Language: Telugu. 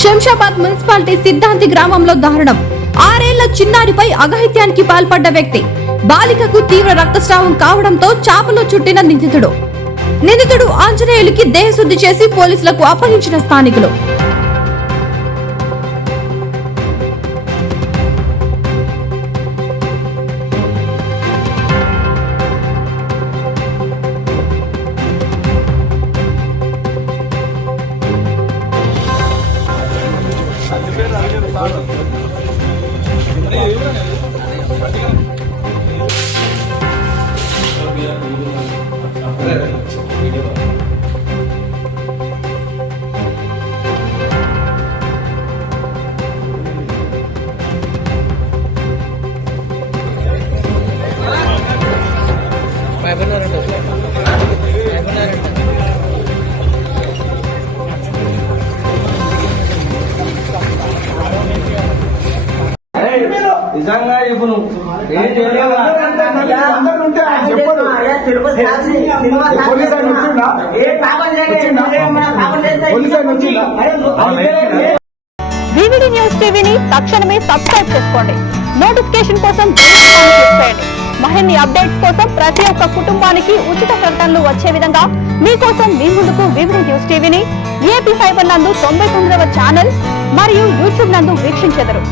శంషాబాద్ మున్సిపాలిటీ సిద్ధాంతి గ్రామంలో దారుణం. 6 ఏళ్ల చిన్నారిపై అఘాయిత్యానికి పాల్పడ్డ వ్యక్తి. బాలికకు తీవ్ర రక్తస్రావం కావడంతో చాపలో చుట్టిన నిందితుడు ఆంజనేయులకి దేహశుద్ధి చేసి పోలీసులకు అప్పగించిన స్థానికులు. నిజంగా ఇప్పుడు వివిడి న్యూస్ టీవీని తక్షణమే సబ్స్క్రైబ్ చేసుకోండి. నోటిఫికేషన్ కోసం క్లిక్ చేయండి. మరిన్ని అప్డేట్స్ కోసం ప్రతి ఒక్క కుటుంబానికి ఉచిత ప్రకటనలు వచ్చే విధంగా మీకోసం మీ ముందుకు వివిడి న్యూస్ టీవీని AP5 నందు 99వ ఛానల్ మరియు యూట్యూబ్ నందు వీక్షించెదరు.